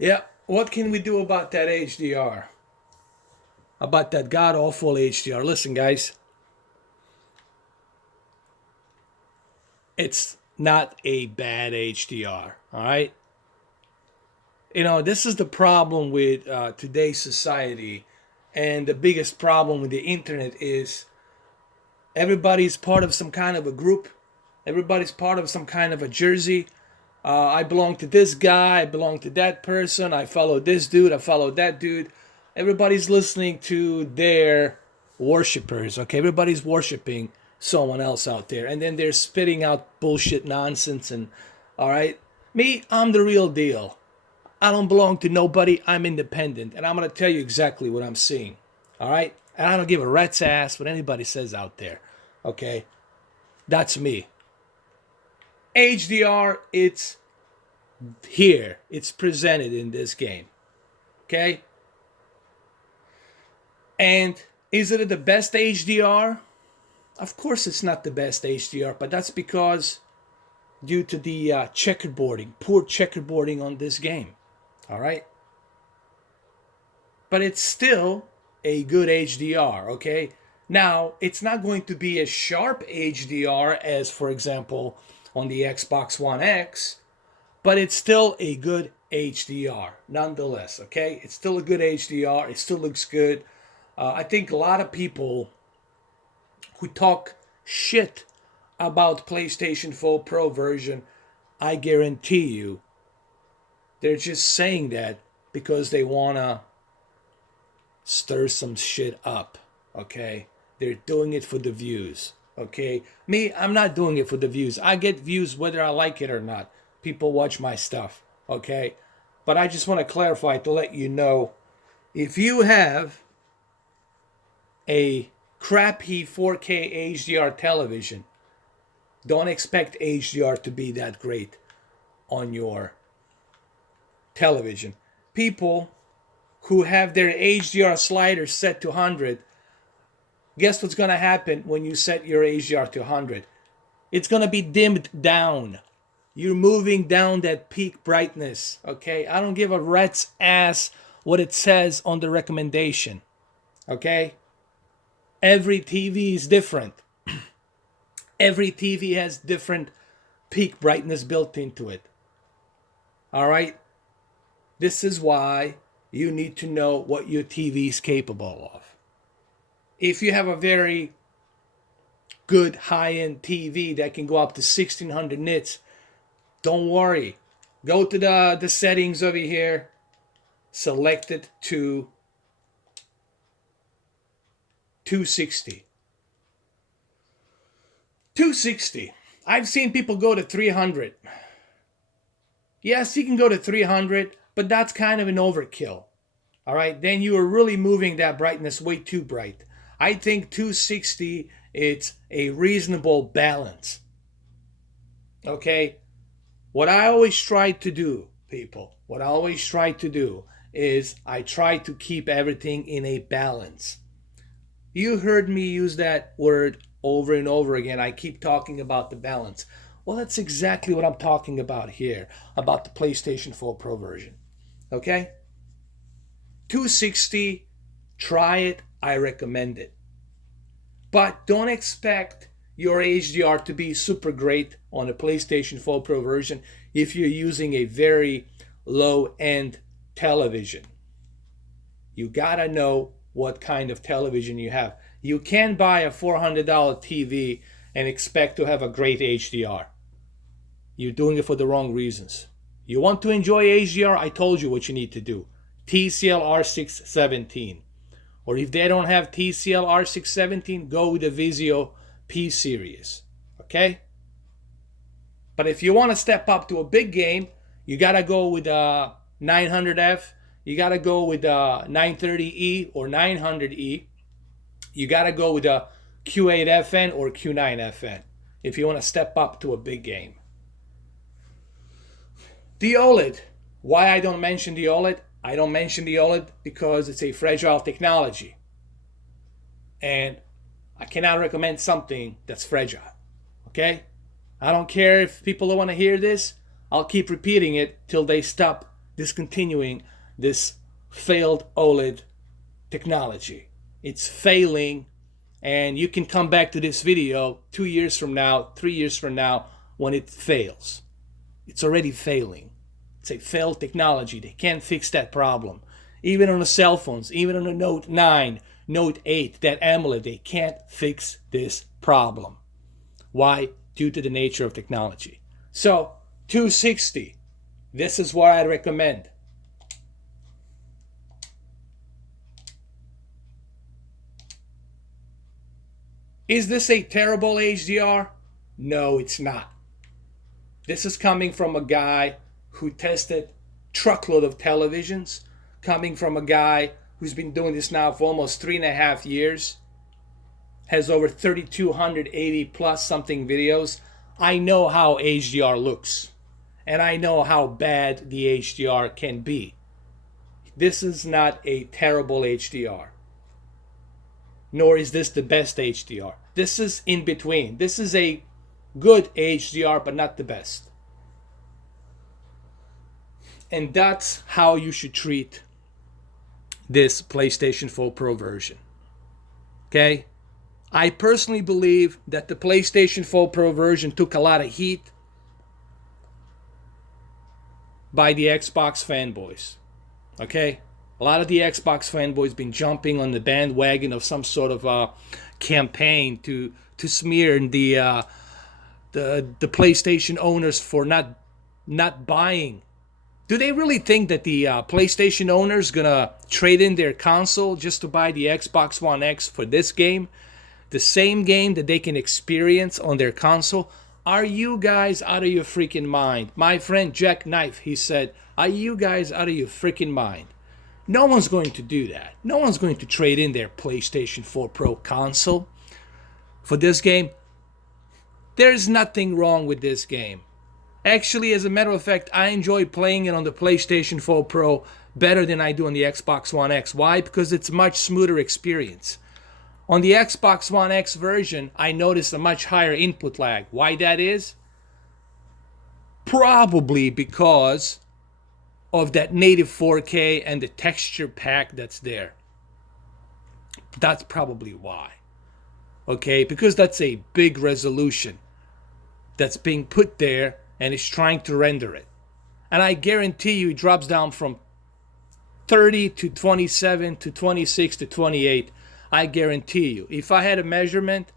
Yeah, what can we do about that HDR? About that god awful HDR? Listen, guys, it's not a bad HDR, all right? You know, this is the problem with today's society, and the biggest problem with the internet is everybody's part of some kind of a group, everybody's part of some kind of a jersey. I belong to this guy, I belong to that person, I follow this dude, I follow that dude. Everybody's listening to their worshippers, okay? Everybody's worshiping someone else out there, and then they're spitting out bullshit nonsense. And all right, me, I'm the real deal. I don't belong to nobody, I'm independent, and I'm gonna tell you exactly what I'm seeing. All right? And I don't give a rat's ass what anybody says out there. Okay? That's me. HDR, it's here. It's presented in this game. Okay? And is it the best HDR? Of course it's not the best HDR, but that's because due to the checkerboarding, poor checkerboarding on this game. All right? But it's still a good HDR, okay? Now, it's not going to be a sharp HDR as, for example, on the Xbox One X, but it's still a good HDR nonetheless, okay? It's still a good HDR. It still looks good. I think a lot of people who talk shit about PlayStation 4 Pro version, I guarantee you, they're just saying that because they want to stir some shit up, okay? They're doing it for the views, okay? Me, I'm not doing it for the views. I get views whether I like it or not. People watch my stuff, okay? But I just want to clarify to let you know, if you have a crappy 4K HDR television, don't expect HDR to be that great on your television. People who have their HDR slider set to 100, guess what's going to happen when you set your HDR to 100? It's going to be dimmed down. You're moving down that peak brightness, okay? I don't give a rat's ass what it says on the recommendation, okay? Every TV is different. Every TV has different peak brightness built into it. All right? This is why you need to know what your TV is capable of. If you have a very good high-end TV that can go up to 1600 nits, don't worry. Go to the settings over here, select it to 260. 260. I've seen people go to 300. Yes, you can go to 300, but that's kind of an overkill. All right, then you are really moving that brightness way too bright. I think 260, it's a reasonable balance. Okay? What I always try to do, people, what I always try to do is I try to keep everything in a balance. You heard me use that word over and over again. I keep talking about the balance. Well, that's exactly what I'm talking about here, about the PlayStation 4 Pro version. Okay? 260, try it. I recommend it. But don't expect your HDR to be super great on a PlayStation 4 Pro version if you're using a very low-end television. You gotta know what kind of television you have. You can't buy a $400 TV and expect to have a great HDR. You're doing it for the wrong reasons. You want to enjoy HDR? I told you what you need to do. TCL R617. Or if they don't have TCL R617, go with the Vizio P series. Okay? But if you want to step up to a big game, you got to go with a 900F. You got to go with a 930E or 900E. You got to go with a Q8FN or Q9FN if you want to step up to a big game. The OLED. Why I don't mention the OLED? I don't mention the OLED because it's a fragile technology. And I cannot recommend something that's fragile. Okay? I don't care if people don't want to hear this. I'll keep repeating it till they stop discontinuing this failed OLED technology. It's failing, and you can come back to this video 2 years from now, 3 years from now, when it fails. It's already failing. It's a failed technology. They can't fix that problem. Even on the cell phones, even on the Note 9, Note 8, that AMOLED, they can't fix this problem. Why? Due to the nature of technology. So, 260. This is what I recommend. Is this a terrible HDR? No, it's not. This is coming from a guy who tested truckload of televisions, coming from a guy who's been doing this now for almost 3.5 years, has over 3,280 plus something videos. I know how HDR looks, and I know how bad the HDR can be. This is not a terrible HDR, nor is this the best HDR. This is in between. This is a good HDR, but not the best. And that's how you should treat this PlayStation 4 Pro version. Okay? I personally believe that the PlayStation 4 Pro version took a lot of heat by the Xbox fanboys. Okay? A lot of the Xbox fanboys been jumping on the bandwagon of some sort of campaign to smear the PlayStation owners for not buying. Do they really think that the PlayStation owners gonna trade in their console just to buy the Xbox One X for this game? The same game that they can experience on their console? Are you guys out of your freaking mind? My friend Jack Knife, he said, are you guys out of your freaking mind? No one's going to do that. No one's going to trade in their PlayStation 4 Pro console for this game. There's nothing wrong with this game. Actually, as a matter of fact, I enjoy playing it on the PlayStation 4 Pro better than I do on the Xbox One X. Why? Because it's a much smoother experience. On the Xbox One X version, I noticed a much higher input lag. Why that is? Probably because of that native 4K and the texture pack that's there. That's probably why. Okay? Because that's a big resolution that's being put there and it's trying to render it. And I guarantee you it drops down from 30 to 27 to 26 to 28. I guarantee you. If I had a measurement,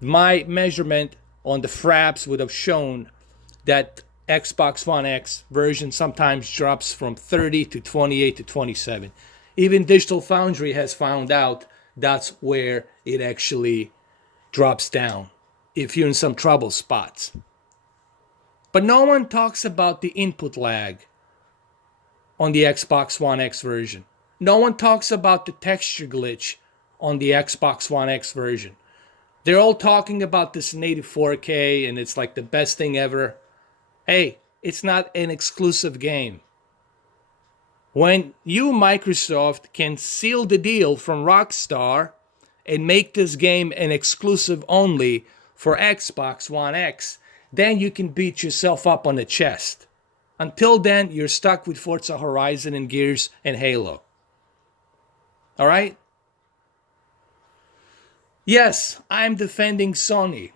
my measurement on the fraps would have shown that Xbox One X version sometimes drops from 30 to 28 to 27. Even Digital Foundry has found out that's where it actually drops down if you're in some trouble spots. But no one talks about the input lag on the Xbox One X version. No one talks about the texture glitch on the Xbox One X version. They're all talking about this native 4K and it's like the best thing ever. Hey, it's not an exclusive game. When you, Microsoft, can seal the deal from Rockstar and make this game an exclusive only for Xbox One X, then you can beat yourself up on the chest. Until then, you're stuck with Forza Horizon and Gears and Halo. All right? Yes, I'm defending Sony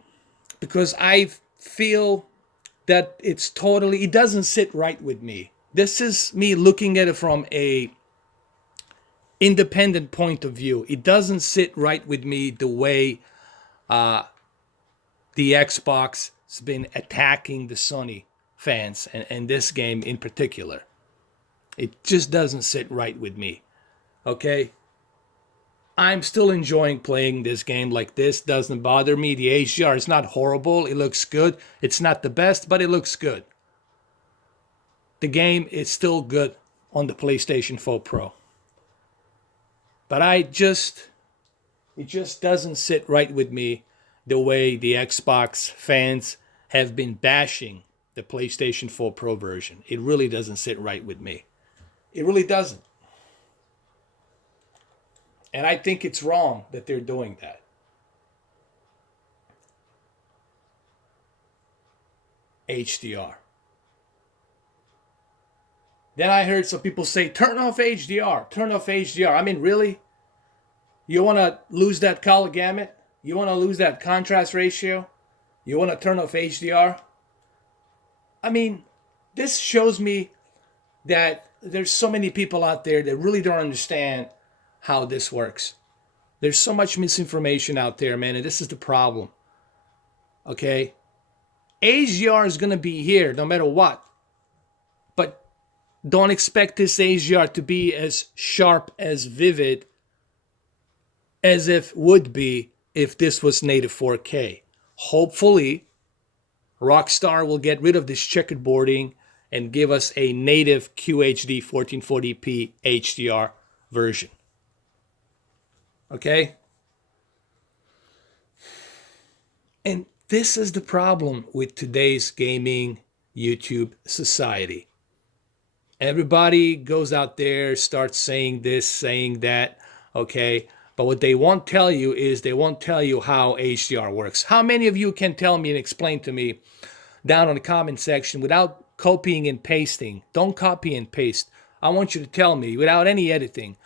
because I feel that it doesn't sit right with me. This is me looking at it from a independent point of view. It doesn't sit right with me the way the Xbox has been attacking the Sony fans and this game in particular. It just doesn't sit right with me. Okay? I'm still enjoying playing this game like this. Doesn't bother me. The HDR is not horrible. It looks good. It's not the best, but it looks good. The game is still good on the PlayStation 4 Pro. But it just doesn't sit right with me the way the Xbox fans have been bashing the PlayStation 4 Pro version. It really doesn't sit right with me. It really doesn't. And I think it's wrong that they're doing that. HDR. Then I heard some people say, turn off HDR, turn off HDR. I mean, really? You want to lose that color gamut? You want to lose that contrast ratio? You want to turn off HDR? I mean, this shows me that there's so many people out there that really don't understand how this works. There's so much misinformation out there, man, and this is the problem. Okay? HDR is going to be here no matter what. But don't expect this HDR to be as sharp, as vivid as if would be if this was native 4K. Hopefully, Rockstar will get rid of this checkerboarding and give us a native QHD 1440p HDR version. Okay? And this is the problem with today's gaming YouTube society. Everybody goes out there, starts saying this, saying that, okay? But what they won't tell you is they won't tell you how HDR works. How many of you can tell me and explain to me down on the comment section without copying and pasting? Don't copy and paste. I want you to tell me without any editing.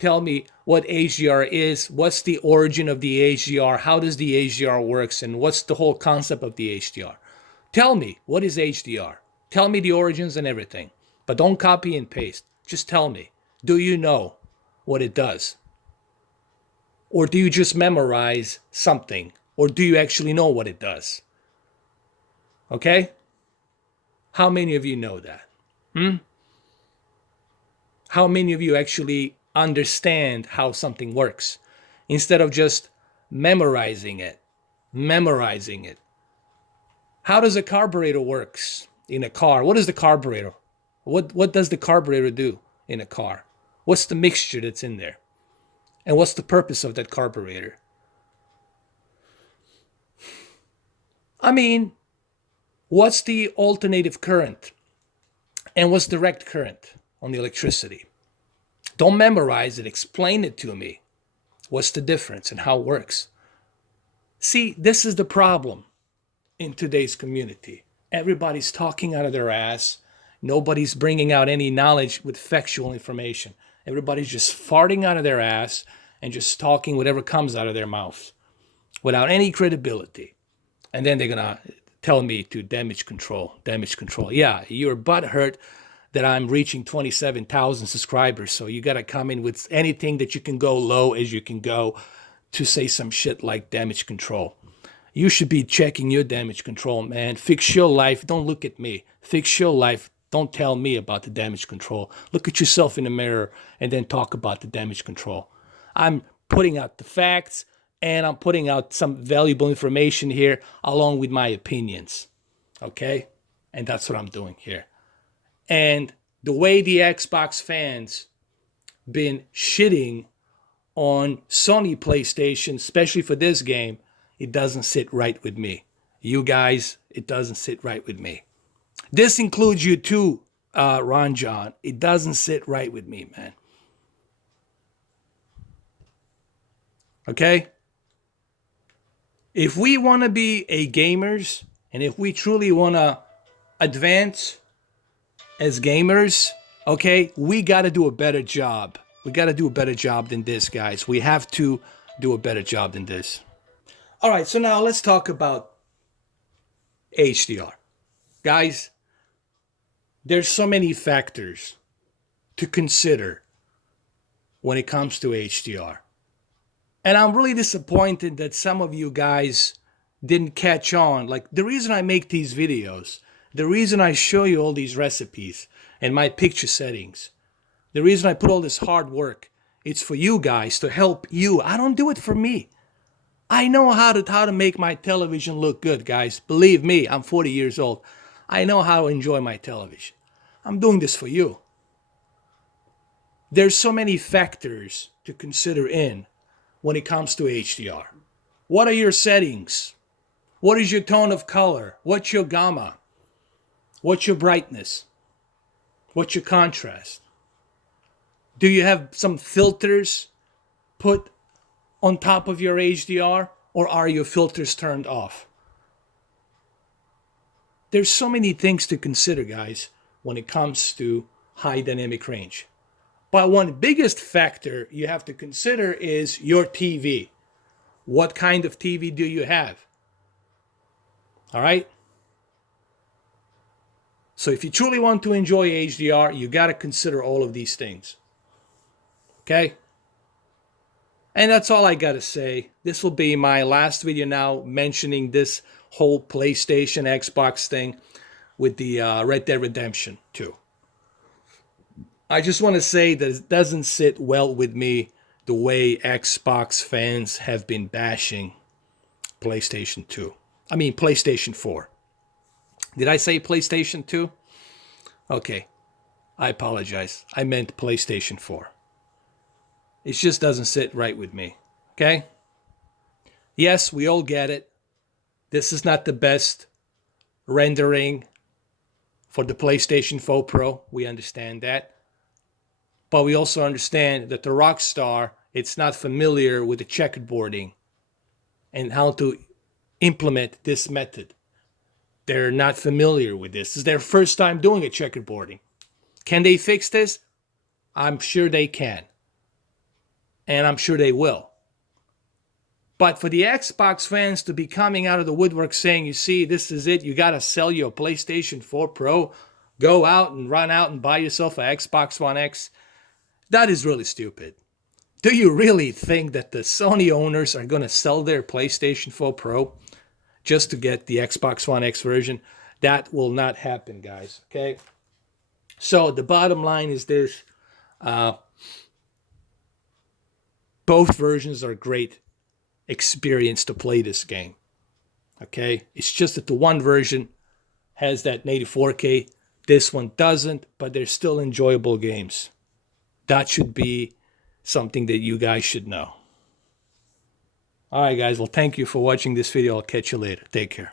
Tell me what HDR is, what's the origin of the HDR, how does the HDR works, and what's the whole concept of the HDR. Tell me, what is HDR? Tell me the origins and everything. But don't copy and paste. Just tell me, do you know what it does? Or do you just memorize something? Or do you actually know what it does? Okay? How many of you know that? How many of you actually understand how something works instead of just memorizing it? How does a carburetor works in a car? What is the carburetor? What does the carburetor do in a car? What's the mixture that's in there? And what's the purpose of that carburetor? I mean, what's the alternative current? And what's direct current on the electricity? Don't memorize it. Explain it to me. What's the difference and how it works? See, this is the problem in today's community. Everybody's talking out of their ass. Nobody's bringing out any knowledge with factual information. Everybody's just farting out of their ass and just talking whatever comes out of their mouth without any credibility. And then they're going to tell me to damage control. Yeah, you're butthurt that I'm reaching 27,000 subscribers. So you got to come in with anything that you can go low as you can go to say some shit like damage control. You should be checking your damage control, man. Fix your life. Don't look at me. Fix your life. Don't tell me about the damage control. Look at yourself in the mirror and then talk about the damage control. I'm putting out the facts and I'm putting out some valuable information here along with my opinions. Okay? And that's what I'm doing here. And the way the Xbox fans been shitting on Sony PlayStation, especially for this game, it doesn't sit right with me. You guys, it doesn't sit right with me. This includes you too, Ron John. It doesn't sit right with me, man. Okay? If we want to be a gamers, and if we truly want to advance as gamers, okay, we got to do a better job. We got to do a better job than this, guys. We have to do a better job than this. All right, so now let's talk about HDR. Guys, there's so many factors to consider when it comes to HDR. And I'm really disappointed that some of you guys didn't catch on. Like, the reason I make these videos, the reason I show you all these recipes and my picture settings, the reason I put all this hard work, it's for you guys, to help you. I don't do it for me. I know how to make my television look good, guys. Believe me, I'm 40 years old. I know how to enjoy my television. I'm doing this for you. There's so many factors to consider in when it comes to HDR. What are your settings? What is your tone of color? What's your gamma? What's your brightness? What's your contrast? Do you have some filters put on top of your HDR, or are your filters turned off? There's so many things to consider, guys, when it comes to high dynamic range. But one biggest factor you have to consider is your TV. What kind of TV do you have? All right? So if you truly want to enjoy HDR, you got to consider all of these things. Okay? And that's all I got to say. This will be my last video now mentioning this whole PlayStation, Xbox thing with the Red Dead Redemption 2. I just want to say that it doesn't sit well with me the way Xbox fans have been bashing PlayStation 2. I mean, PlayStation 4. Did I say PlayStation 2? Okay, I apologize. I meant PlayStation 4. It just doesn't sit right with me, okay? Yes, we all get it. This is not the best rendering for the PlayStation 4 Pro. We understand that. But we also understand that the Rockstar, it's not familiar with the checkerboarding and how to implement this method. They're not familiar with this. This is their first time doing a checkerboarding. Can they fix this? I'm sure they can. And I'm sure they will. But for the Xbox fans to be coming out of the woodwork saying, you see, this is it, you got to sell your PlayStation 4 Pro, go out and run out and buy yourself an Xbox One X, that is really stupid. Do you really think that the Sony owners are going to sell their PlayStation 4 Pro just to get the Xbox One X version? That will not happen, guys, okay? So the bottom line is this. Both versions are great experience to play this game, okay? It's just that the one version has that native 4K. This one doesn't, but they're still enjoyable games. That should be something that you guys should know. All right, guys. Well, thank you for watching this video. I'll catch you later. Take care.